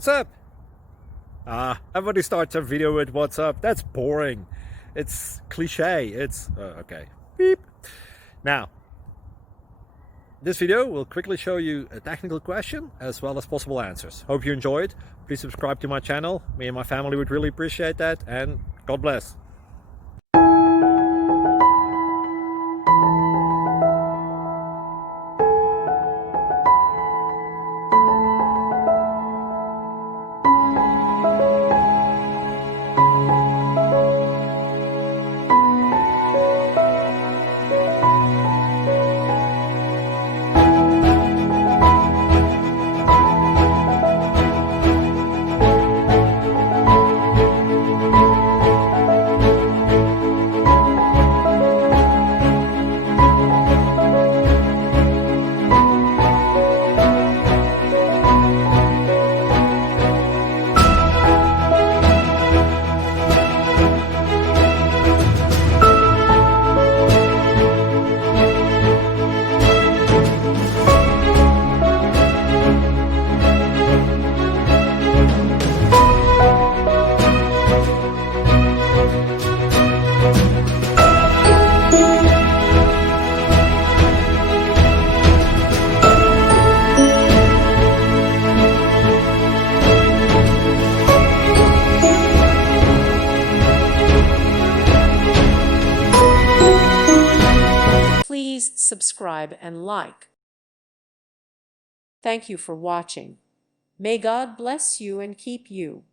what's up? Everybody starts a video with what's up. That's boring. It's cliche. It's okay. Beep. Now, this video will quickly show you a technical question as well as possible answers. Hope you enjoyed. Please subscribe to my channel. Me and my family would really appreciate that, and God bless. Please subscribe and like. Thank you for watching. May God bless you and keep you.